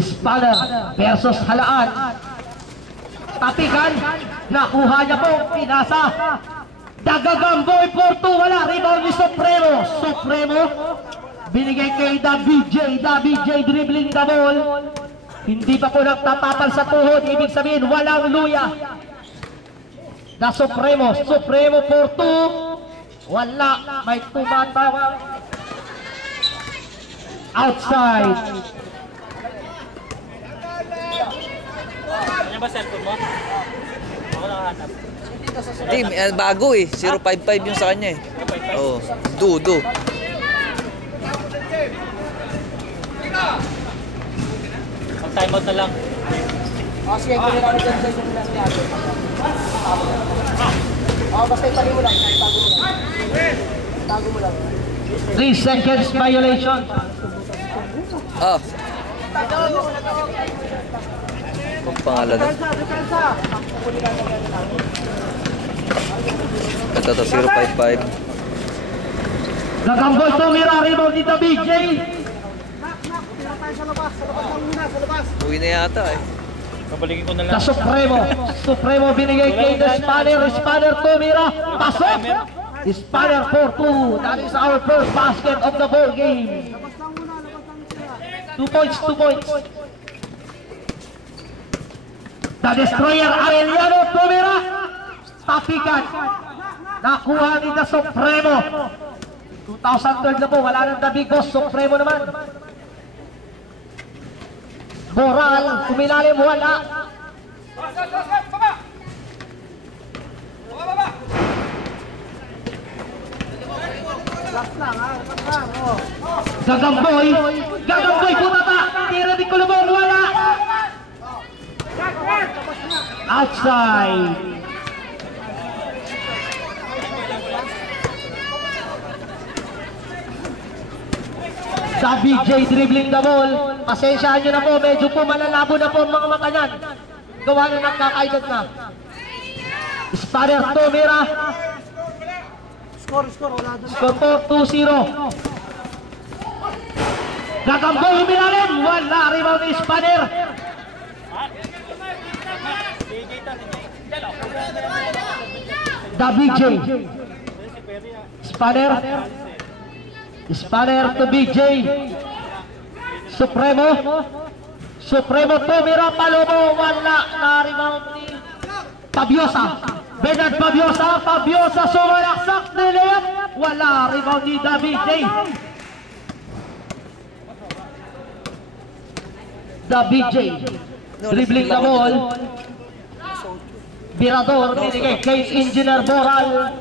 Spanner versus Halaan. Tapikan, nakuha niya po, pinasa. Dagagamboy for 2, wala. Rebound ni Supremo. Supremo, binigay kay WJ dribbling the ball. Hindi pa po nagtatapal sa tuhod, ibig sabihin walang luya. Na Supremo for 2, wala. May tumatawag. Outside. Ano ba cellphone mo? Ako nakahanap. Hindi, bago eh. 055 yung sa kanya eh. Oo. Do. Mag-time out na lang. Sige, kung nila dyan sa inyo nila niya. Basta itago mo lang. Tago mo lang. 3 seconds violation. Ang pangalan na. Ito 055. Gagamboy tumira, rebound dito BJ. Uwi na yata eh. Babalikin ko na lang. Sa Supremo binigay kay the Spanner tumira, pasok. Spanner for 2. That is our first basket of the ball game. 2 points. The Destroyer Arellano tumira, tapikan. Nakuha ni the Supremo. 2012 na po, wala nang the Big Boss. Supremo naman. Moral, kumilalim, wala. Gagamboy, butata. Tira di Kulubong, wala. Outside. Sa BJ dribbling the ball. Pasensyahan nyo na po, medyo po malalabo na po ang mga mata niyan. Gawa na nagkakaidad na. Spanner tumira. Score, wala doon. Score po, 2-0. Gagamboy humilalim, wala. Rebound ni Spanner. BJ. Spanner to BJ. Supremo tumira, palomo, wala. Na-rebound ni Pabiosa. Bernard Pabiosa sumalaksak, nilayap, wala. Rebound ni BJ. BJ dribbling the ball. Birador binigay kay Engineer Boral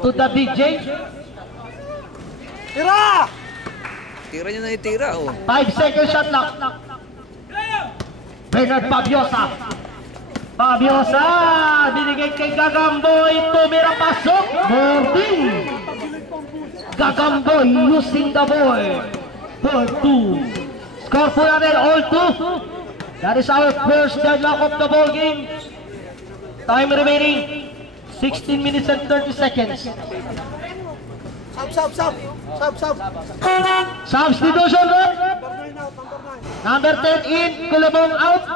to the BJ. Tira niya na itira oh. 5 second shot clock. Bernard Pabiosa binigay kay Gagamboy, tumira, pasok, boarding. Gagamboy using the ball for 2. Score po natin all 2. That is our first deadlock of the ball game. Time remaining 16 minutes and 30 seconds. Substitution. Number 10 in, Kulubong out.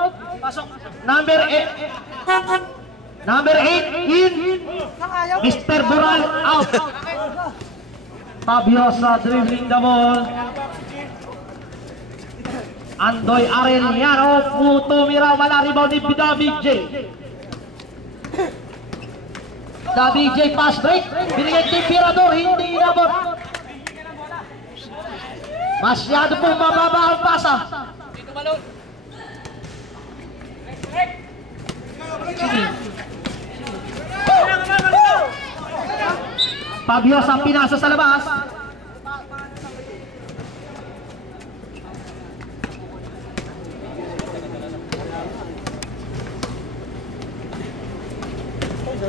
Number 8 in, Mr. Boral out. Pabiosa dribbling the ball. Andoy Arellano, tumira, wala. Rebound ni BJ. BJ pass break, binigay kay Pirador, hindi inabot. Masyado pong mababa ang pasa. Pabiosa pinasa sa labas.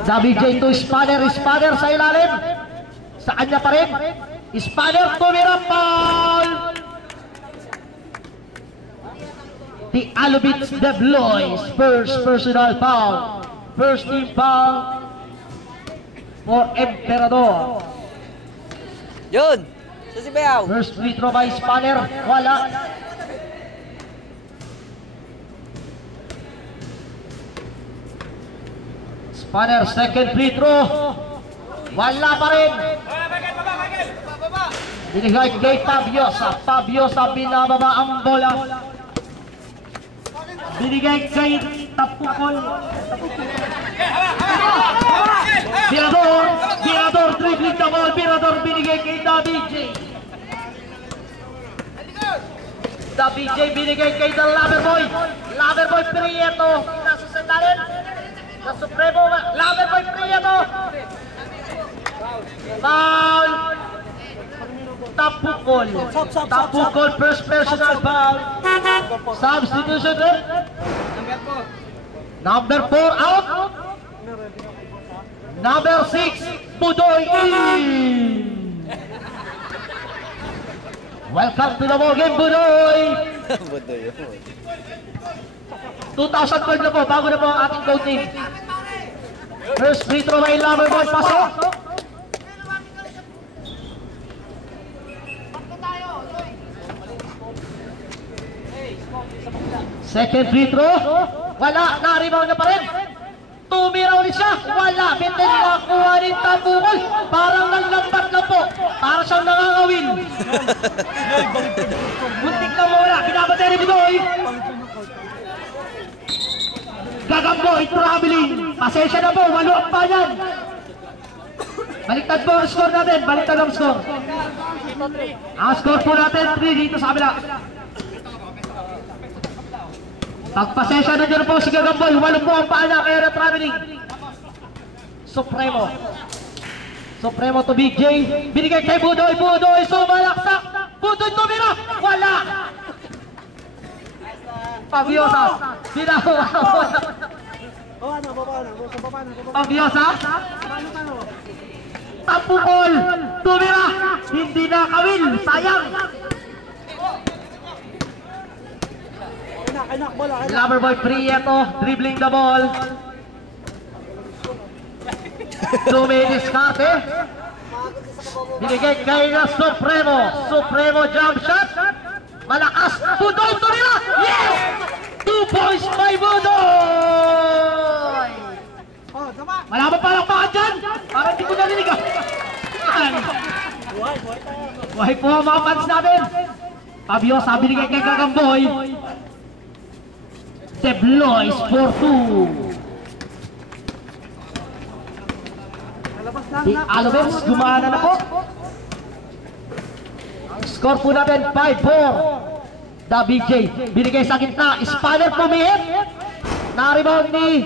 BJ to Spanner sa ilalim. Sa kanya pa rin. Spanner tumira, foul. The Alubits Deblois, first personal foul. First team foul for Emperador. Yun! Sa si Beaw. First free throw by Spanner, wala. Spanner, second free throw. Wala pa rin. Binigay kay Fabiosa. Fabiosa binababa ang bola. Binigay kay Tapukol. Birador dribbling the ball. Birador binigay kay David J. David J binigay kay The Loverboy. Loverboy Prieto. Nasusundarin. The Supremo. Loverboy Prieto. Foul. Tapukol. Tapukol first personal foul. Substitution. Number 4 out. Number 6 Budoy in. Welcome to the ball game, Budoy. 2012 na po, bago na po ang ating code name. First free throw by Loverboy, pasok. Second free throw, wala, na-rebound na pa rin. Tumira ulit siya, wala, bitin na kuha rin Tapukol. Parang naglambat na po, para siyang nangangawin. Buntik na mawala, binabatay ni Budoy. Gagamboy, traveling. Pasensya na po, 8 ang panyan. Baliktad po ang score natin, baliktad ang score. Ang score po natin, 3 dito sa kabila. Pagpasensya na dyan po si Gagamboy, 8 po ang paa niya, kaya na traveling. Supremo. Supremo to Big J. Binigay kay Budoy, Budoy, sumalaksak. Budoy tumira, wala. Fabiosa, binawa. Fabiosa, Tapukol, tumira, hindi na kawin, sayang. Loverboy Prieto, dribbling the ball. Dumidiskarte. Binigay kay Supremo. Supremo jump shot. Malakas, Budoy tumira! Yes! 2 points by Budoy! Malaman pa lang baka dyan! Parang hindi ko narinig ah! Buhay po ang mga fans natin! Fabiosa binigay kay Gagamboy. Deblois for 2. Si Alves gumana na po. Score po natin 5-4. David J. Binigay sa gitna. Spanner pumihit. Na-rebound ni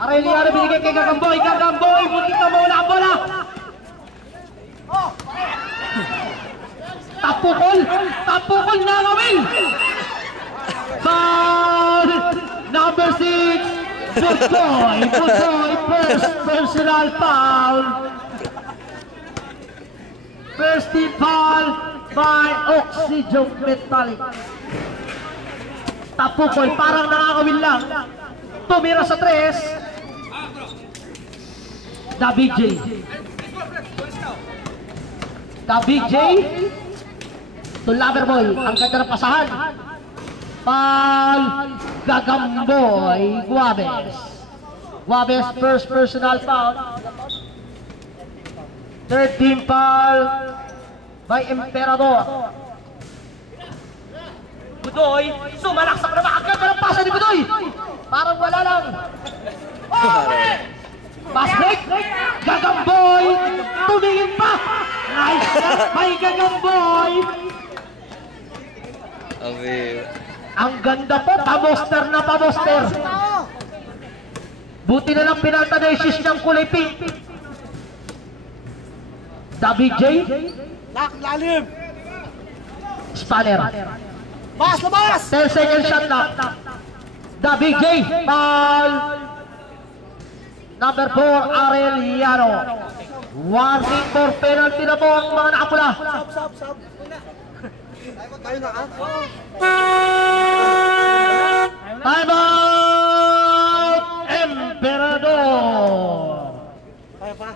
Areliano. Binigay kay Gagamboy. Gagamboy. Muntik na mawala ang bola. Tapukol. Tapukol na gawin. Foul. Number 6. Budoy. Budoy. First personal foul. First team foul by Oxygen Metallic. Tapukol, parang nakakawin lang. Tumira sa 3. David J. David J. To Loverboy. Ang ganda ng pasahan. Foul. Gagamboy. Guabes. Guabes, first personal foul. Third team foul by Emperador. Budoy, sumalaksak na agad ng pasa ni Budoy. Parang wala lang. Pass break. Gagamboy. Tumingin pa. Nice shot by Gagamboy. Ang ganda po. Pamoster na pamoster. Buti na lang pinalta na yung shish ng kulay pink. David J. Lalim! Spanner. Bas! Labas! 10 second shot lang. David J. Foul. Number 4, Areliano. Warning for penalty na po ang mga nakapula. Sab! Tayo na ka? Time out! Emperador. Kaya pa?